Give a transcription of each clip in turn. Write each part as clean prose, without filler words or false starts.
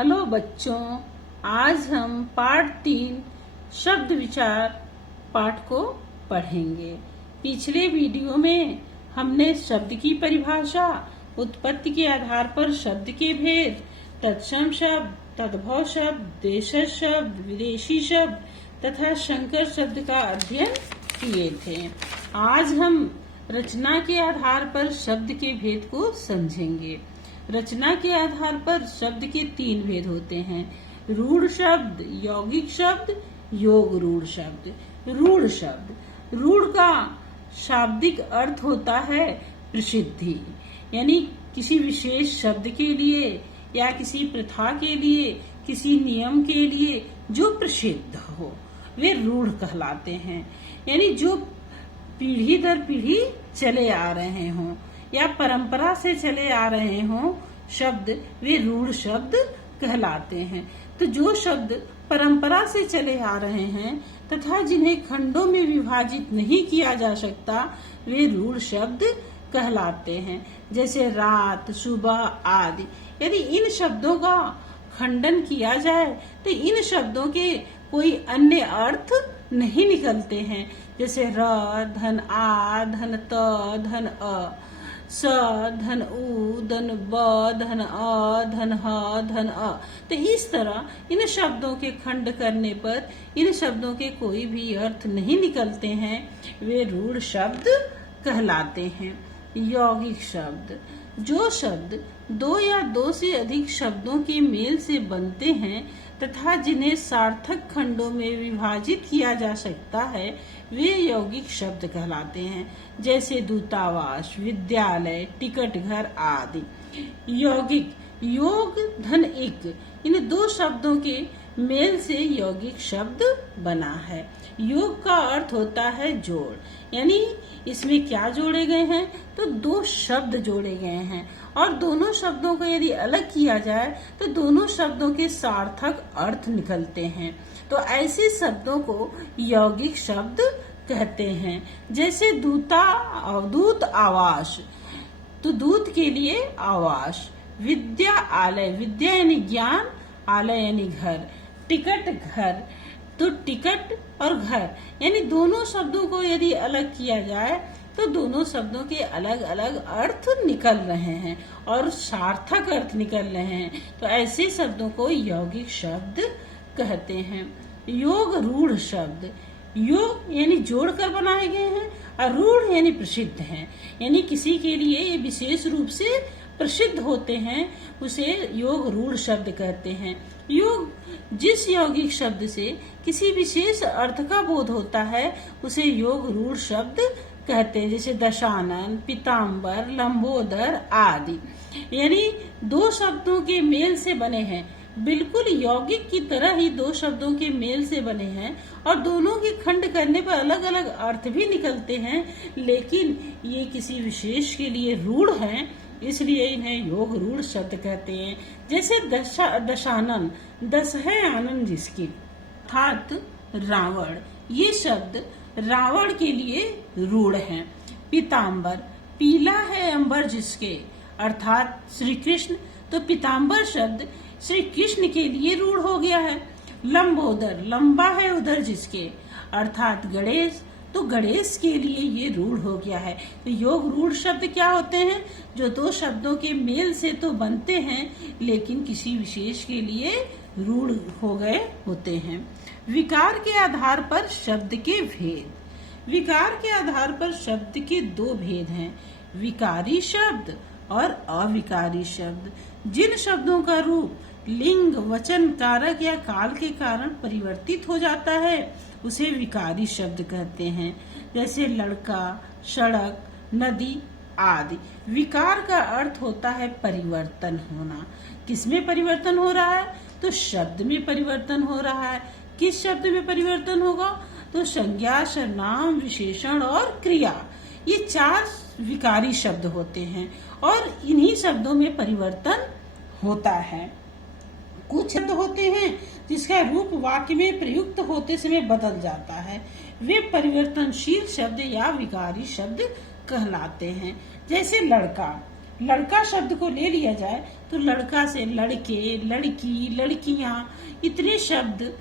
Hello बच्चों, आज हम पाठ 3 शब्द विचार पाठ को पढ़ेंगे। पिछले वीडियो में हमने शब्द की परिभाषा, उत्पत्ति के आधार पर शब्द के भेद, तत्सम शब्द, तद्भव शब्द, देशज शब्द, विदेशी शब्द तथा संकर शब्द का अध्ययन किए थे। आज हम रचना के आधार पर शब्द के भेद को समझेंगे। रचना के आधार पर शब्द के 3 भेद होते हैं: रूढ़ शब्द, यौगिक शब्द, योग रूढ़ शब्द। रूढ़ शब्द, रूढ़ का शाब्दिक अर्थ होता है प्रसिद्धि, यानी किसी विशेष शब्द के लिए या किसी प्रथा के लिए, किसी नियम के लिए जो प्रसिद्ध हो, वे रूढ़ कहलाते हैं। यानी जो पीढ़ी दर पीढ़ी चले आ रहे हों या परंपरा से चले आ रहे हों शब्द, वे रूढ़ शब्द कहलाते हैं। तो जो शब्द परंपरा से चले आ रहे हैं तथा जिन्हें खंडों में विभाजित नहीं किया जा सकता, वे रूढ़ शब्द कहलाते हैं। जैसे रात, सुबह आदि। यदि इन शब्दों का खंडन किया जाए तो इन शब्दों के कोई अन्य अर्थ नहीं निकलते हैं। जैसे र, धन आ, धन त, धन अ, स, धन उ, धन ब, धन अ, धन ह, धन अ। तो इस तरह इन शब्दों के खंड करने पर इन शब्दों के कोई भी अर्थ नहीं निकलते हैं, वे रूढ़ शब्द कहलाते हैं। यौगिक शब्द, जो शब्द 2 या 2 से अधिक शब्दों के मेल से बनते हैं तथा जिन्हें सार्थक खंडों में विभाजित किया जा सकता है, वे यौगिक शब्द कहलाते हैं। जैसे दूतावास, विद्यालय, टिकट घर आदि। यौगिक, योग, धन, इक, इन 2 शब्दों के मेल से यौगिक शब्द बना है। योग का अर्थ होता है जोड़, यानी इसमें क्या जोड़े गए हैं? तो 2 शब्द जोड़े गए हैं और दोनों शब्दों को यदि अलग किया जाए तो दोनों शब्दों के सार्थक अर्थ निकलते हैं। तो ऐसे शब्दों को यौगिक शब्द कहते हैं। जैसे दूत आवास, तो दूत के लिए आवास। विद्या आलय, विद्या यानी ज्ञान, आलय यानी घर। टिकट घर, तो टिकट और घर, यानी दोनों शब्दों को यदि अलग किया जाए तो दोनों शब्दों के अलग अलग अर्थ निकल रहे हैं और सार्थक अर्थ निकल रहे हैं। तो ऐसे शब्दों को यौगिक शब्द कहते हैं। योग रूढ़ शब्द, योग यानी जोड़कर बनाए गए हैं और रूढ़ यानी प्रसिद्ध हैं, यानी किसी के लिए ये विशेष रूप से प्रसिद्ध होते हैं, उसे योग रूढ़ शब्द कहते हैं। योग, जिस यौगिक शब्द से किसी विशेष अर्थ का बोध होता है, उसे योग रूढ़ शब्द कहते हैं। जैसे दशानन, पीताम्बर, लंबोदर आदि। यानी 2 शब्दों के मेल से बने हैं, बिल्कुल यौगिक की तरह ही 2 शब्दों के मेल से बने हैं और दोनों के खंड करने पर अलग अलग अर्थ भी निकलते हैं, लेकिन ये किसी विशेष के लिए रूढ़ हैं, इसलिए इन्हें योग रूढ़ शब्द कहते हैं। जैसे दशानन, 10 है आनंद जिसकी, अर्थात रावण, ये शब्द रावण के लिए रूढ़ है। पीताम्बर, पीला है अंबर जिसके, अर्थात श्री कृष्ण, तो पीताम्बर शब्द श्री कृष्ण के लिए रूढ़ हो गया है। लंबोदर, लंबा है उधर जिसके, अर्थात गणेश, तो गणेश के लिए ये रूढ़ हो गया है। तो योग रूढ़ शब्द क्या होते हैं? जो 2 शब्दों के मेल से तो बनते हैं लेकिन किसी विशेष के लिए रूढ़ हो गए होते हैं। विकार के आधार पर शब्द के भेद, विकार के आधार पर शब्द के 2 भेद हैं: विकारी शब्द और अविकारी शब्द। जिन शब्दों का रूप लिंग, वचन, कारक या काल के कारण परिवर्तित हो जाता है, उसे विकारी शब्द कहते हैं। जैसे लड़का, सड़क, नदी आदि। विकार का अर्थ होता है परिवर्तन होना। किसमें परिवर्तन हो रहा है? तो शब्द में परिवर्तन हो रहा है। किस शब्द में परिवर्तन होगा? तो संज्ञा, सर्वनाम, विशेषण और क्रिया, ये 4 विकारी शब्द होते हैं और इन्हीं शब्दों में परिवर्तन होता है। कुछ शब्द होते हैं जिसका रूप वाक्य में प्रयुक्त होते समय बदल जाता है, वे परिवर्तनशील शब्द या विकारी शब्द कहलाते हैं। जैसे लड़का, लड़का शब्द को ले लिया जाए तो लड़का से लड़के, लड़की, लड़कियां, इतने शब्द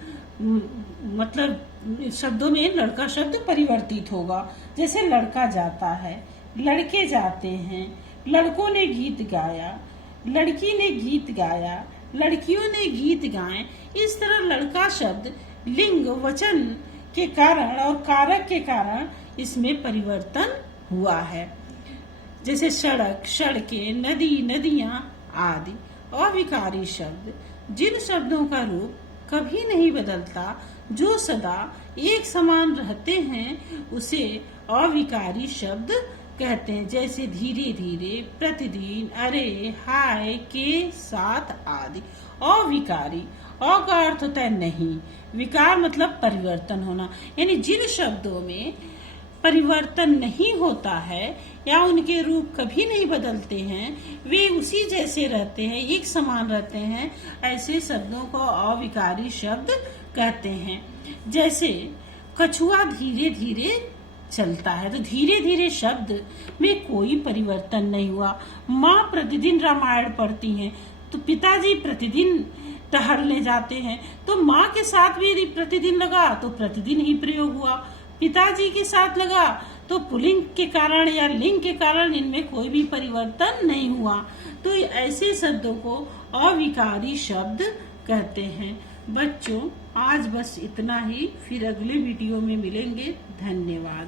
मतलब शब्दों में लड़का शब्द परिवर्तित होगा। जैसे लड़का जाता है, लड़के जाते हैं, लड़कों ने गीत गाया, लड़की ने गीत गाया, लड़कियों ने गीत गाए। इस तरह लड़का शब्द लिंग वचन के कारण और कारक के कारण इसमें परिवर्तन हुआ है। जैसे सड़क, सड़कें, नदी, नदियां आदि। अविकारी शब्द, जिन शब्दों का रूप कभी नहीं बदलता, जो सदा एक समान रहते हैं, उसे अविकारी शब्द कहते हैं। जैसे धीरे धीरे, प्रतिदिन, अरे, हाय, के साथ आदि। अविकारी, अ का अर्थ होता है नहीं, विकार मतलब परिवर्तन होना, यानी जिन शब्दों में परिवर्तन नहीं होता है या उनके रूप कभी नहीं बदलते हैं, वे उसी जैसे रहते हैं, एक समान रहते हैं, ऐसे शब्दों को अविकारी शब्द कहते हैं। जैसे कछुआ धीरे धीरे चलता है, तो धीरे धीरे शब्द में कोई परिवर्तन नहीं हुआ। माँ प्रतिदिन रामायण पढ़ती हैं, तो पिताजी प्रतिदिन टहलने जाते हैं, तो माँ के साथ भी यदि प्रतिदिन लगा तो प्रतिदिन ही प्रयोग हुआ। पिताजी के साथ लगा तो पुल्लिंग के कारण या लिंग के कारण इनमें कोई भी परिवर्तन नहीं हुआ। तो ऐसे शब्दों को अविकारी शब्द कहते हैं। बच्चों, आज बस इतना ही, फिर अगले वीडियो में मिलेंगे। धन्यवाद।